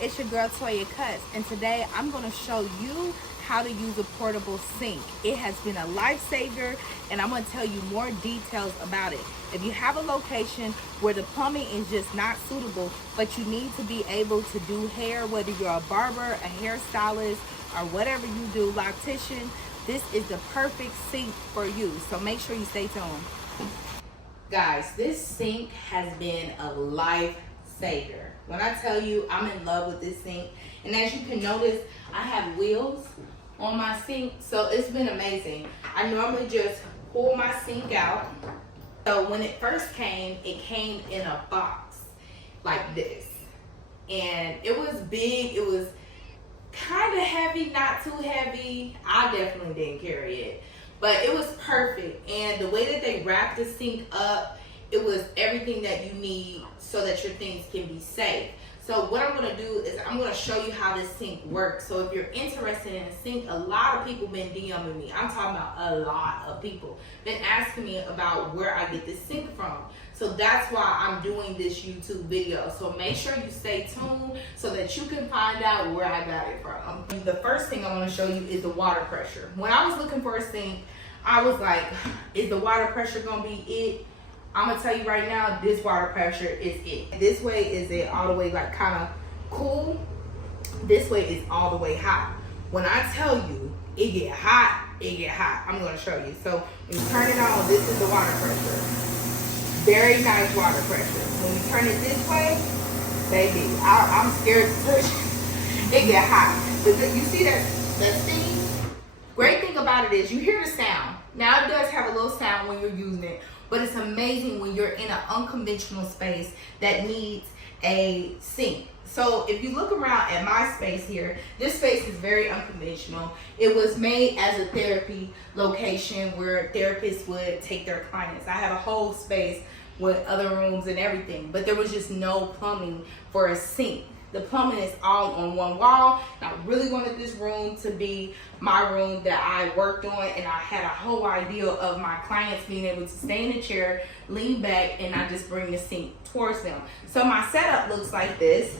it's your girl Toia Cuts, and today I'm going to show you how to use a portable sink. It has been a lifesaver, and I'm going to tell you more details about it. If you have a location where the plumbing is just not suitable, but you need to be able to do hair, whether you're a barber, a hairstylist, or whatever you do, loctician, this is the perfect sink for you. So make sure you stay tuned. Guys, this sink has been a lifesaver. When I tell you I'm in love with this sink, and as you can notice, I have wheels on my sink, so it's been amazing. I normally just pull my sink out. So when it first came, it came in a box like this, and it was big. It was kind of heavy, not too heavy. I definitely didn't carry it, but it was perfect. And the way that they wrapped the sink up, it was everything that you need so that your things can be safe. So what I'm going to do is I'm going to show you how this sink works. So if you're interested in a sink, a lot of people been DMing me. I'm talking about a lot of people been asking me about where I get this sink from. So that's why I'm doing this YouTube video. So make sure you stay tuned so that you can find out where I got it from. The first thing I want to show you is the water pressure. When I was looking for a sink, I was like, is the water pressure going to be it? I'm gonna tell you right now, this water pressure is it. This way is it all the way like kind of cool. This way is all the way hot. When I tell you it get hot, it get hot. I'm gonna show you. So when you turn it on, this is the water pressure. Very nice water pressure. When you turn it this way, baby, I'm scared to touch it. It get hot. But you see that steam? Great thing about it is you hear the sound. Now it does have a little sound when you're using it, but it's amazing when you're in an unconventional space that needs a sink. So if you look around at my space here, this space is very unconventional. It was made as a therapy location where therapists would take their clients. I have a whole space with other rooms and everything, but there was just no plumbing for a sink. The plumbing is all on one wall. And I really wanted this room to be my room that I worked on, and I had a whole idea of my clients being able to stay in the chair, lean back, and I just bring the sink towards them. So my setup looks like this,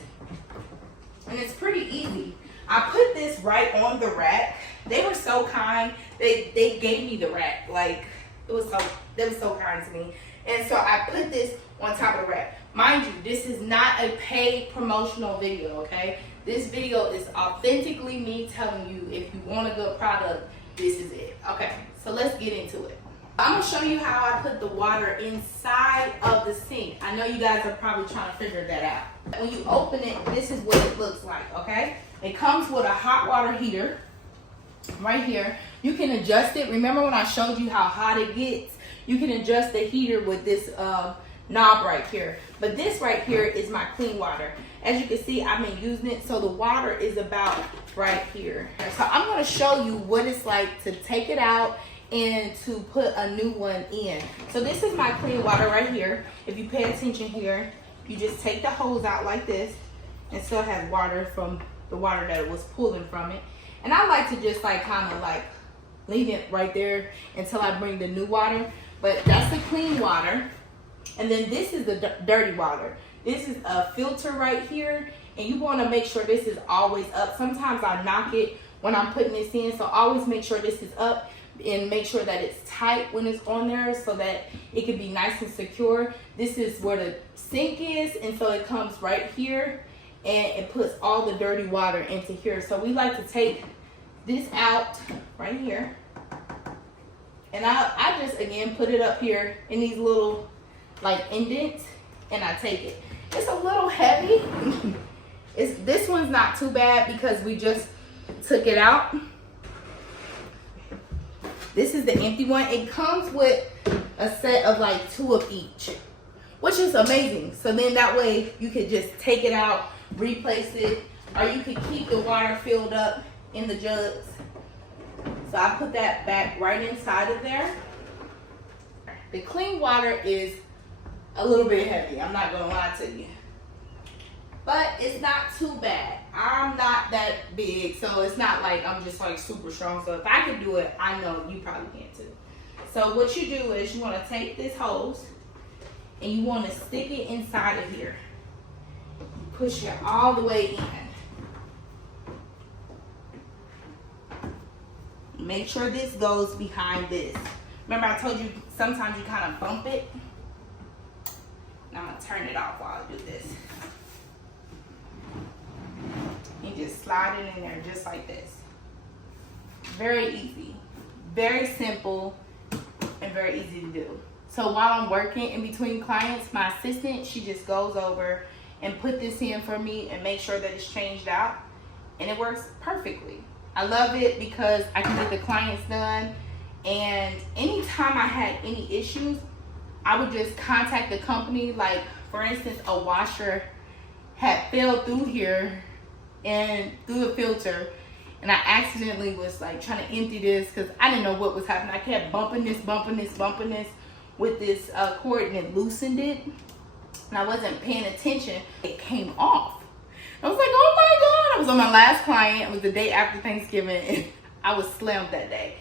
and it's pretty easy. I put this right on the rack. They were so kind. They gave me the rack. Like, they were so kind to me. And so I put this on top of the rack. Mind you, this is not a paid promotional video, okay? This video is authentically me telling you, if you want a good product, this is it. Okay, so let's get into it. I'm gonna show you how I put the water inside of the sink. I know you guys are probably trying to figure that out. When you open it, this is what it looks like, okay? It comes with a hot water heater right here. You can adjust it. Remember when I showed you how hot it gets? You can adjust the heater with this knob right here. But this right here is my clean water. As you can see, I've been using it, so the water is about right here. So I'm going to show you what it's like to take it out and to put a new one in. So this is my clean water right here. If you pay attention here, you just take the hose out like this, and still has water from the water that it was pulling from it. And I like to just like kind of like leave it right there until I bring the new water. But that's the clean water. And then this is the dirty water. This is a filter right here, and you want to make sure this is always up. Sometimes I knock it when I'm putting this in, so always make sure this is up and make sure that it's tight when it's on there so that it can be nice and secure. This is where the sink is, and so it comes right here, and it puts all the dirty water into here. So we like to take this out right here, and I just again put it up here in these little like indents, and I take it. It's a little heavy. This one's not too bad because we just took it out. This is the empty one. It comes with a set of like 2 of each, which is amazing. So then that way you could just take it out, replace it, or you could keep the water filled up in the jugs. So I put that back right inside of there. The clean water is a little bit heavy, I'm not gonna lie to you, but it's not too bad. I'm not that big, so it's not like I'm just like super strong. So if I can do it, I know you probably can too. So what you do is you want to take this hose and you want to stick it inside of here. Push it all the way in. make sure this goes behind this. Remember I told you sometimes you kind of bump it? Now I'm gonna turn it off while I do this. You just slide it in there just like this. Very easy, very simple, and very easy to do. So while I'm working in between clients, my assistant, she just goes over and put this in for me and make sure that it's changed out, and it works perfectly. I love it because I can get the clients done, and anytime I had any issues, I would just contact the company. Like for instance, a washer had fell through here and through the filter, and I accidentally was like trying to empty this because I didn't know what was happening. I kept bumping this with this cord, and it loosened it, and I wasn't paying attention. It came off. I was like, oh my God. I was on my last client. It was the day after Thanksgiving, and I was slammed that day.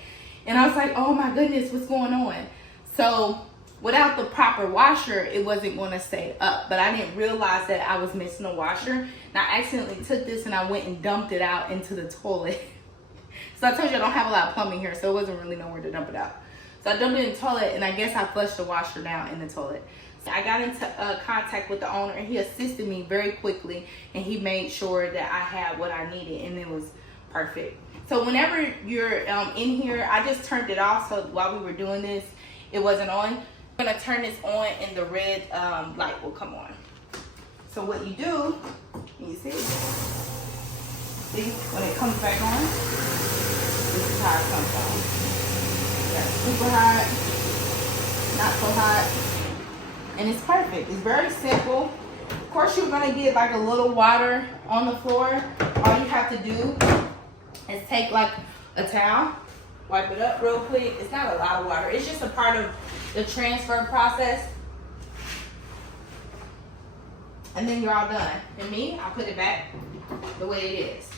And I was like, oh my goodness, what's going on? So without the proper washer, it wasn't going to stay up. But I didn't realize that I was missing a washer. And I accidentally took this and I went and dumped it out into the toilet. So I told you I don't have a lot of plumbing here, so it wasn't really nowhere to dump it out. So I dumped it in the toilet, and I guess I flushed the washer down in the toilet. So I got into contact with the owner, and he assisted me very quickly, and he made sure that I had what I needed, and it was perfect. So whenever you're in here, I just turned it off, so while we were doing this, it wasn't on. I'm gonna turn this on, and the red light will come on. So what you do, you see when it comes back on, this is how it comes on. Got super hot, not so hot, and it's perfect. It's very simple. Of course, you're gonna get like a little water on the floor. All you have to do is take like a towel, wipe it up real quick. It's not a lot of water. It's just a part of the transfer process. And then you're all done. And me, I put it back the way it is.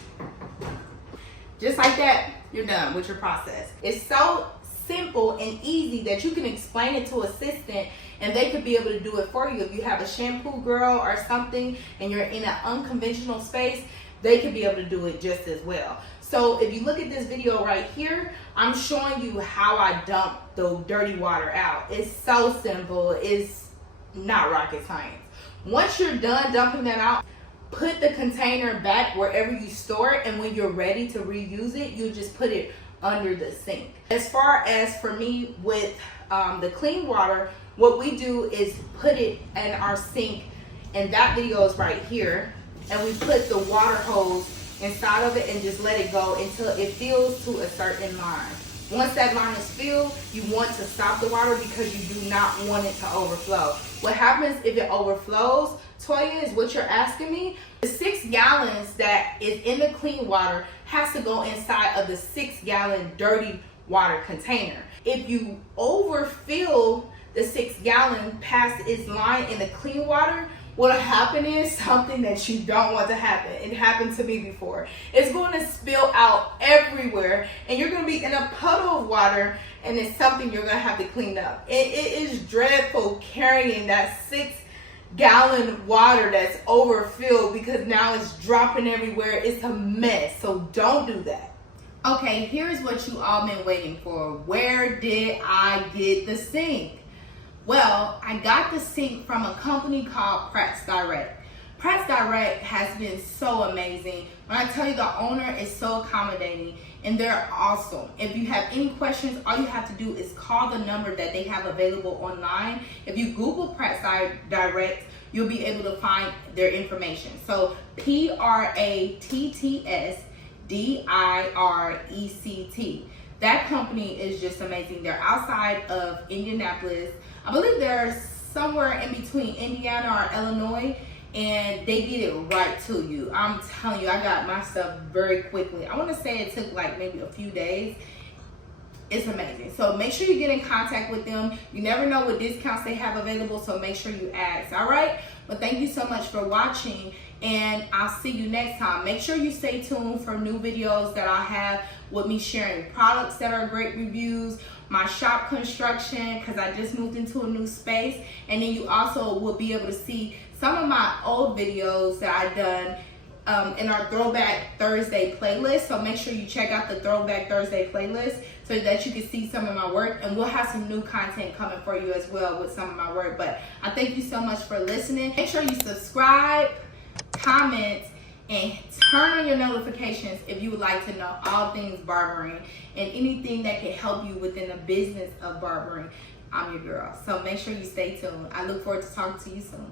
Just like that, you're done with your process. It's so simple and easy that you can explain it to an assistant, and they could be able to do it for you. If you have a shampoo girl or something and you're in an unconventional space, they could be able to do it just as well. So if you look at this video right here, I'm showing you how I dump the dirty water out. It's so simple. It's not rocket science. Once you're done dumping that out, put the container back wherever you store it, and when you're ready to reuse it, you just put it under the sink. As far as for me with the clean water, what we do is put it in our sink, and that video is right here, and we put the water hose inside of it and just let it go until it fills to a certain line. Once that line is filled, you want to stop the water because you do not want it to overflow. What happens if it overflows, Toya, is what you're asking me? The 6 gallons that is in the clean water has to go inside of the 6-gallon dirty water container. If you overfill the 6-gallon past its line in the clean water, what'll happen is something that you don't want to happen. It happened to me before. It's going to spill out everywhere, and you're going to be in a puddle of water, and it's something you're going to have to clean up. It is dreadful carrying that 6-gallon water that's overfilled because now it's dropping everywhere. It's a mess, so don't do that. Okay, here's what you all been waiting for. Where did I get the sink? Well, I got the sink from a company called Pratt's Direct. Pratt's Direct has been so amazing. When I tell you, the owner is so accommodating, and they're awesome. If you have any questions, all you have to do is call the number that they have available online. If you Google Pratt's Direct, you'll be able to find their information. So PRATTSDIRECT. That company is just amazing. They're outside of Indianapolis. I believe they're somewhere in between Indiana or Illinois, and they get it right to you. I'm telling you, I got my stuff very quickly. I want to say it took like maybe a few days. It's amazing. So make sure you get in contact with them. You never know what discounts they have available, so make sure you ask. All right? But thank you so much for watching, and I'll see you next time. Make sure you stay tuned for new videos that I have with me sharing products that are great reviews, my shop construction, because I just moved into a new space, and then you also will be able to see some of my old videos that I've done in our Throwback Thursday playlist. So make sure you check out the Throwback Thursday playlist so that you can see some of my work, and we'll have some new content coming for you as well with some of my work. But I thank you so much for listening. Make sure you subscribe, comment, and turn on your notifications if you would like to know all things barbering and anything that can help you within the business of barbering. I'm your girl. So make sure you stay tuned. I look forward to talking to you soon.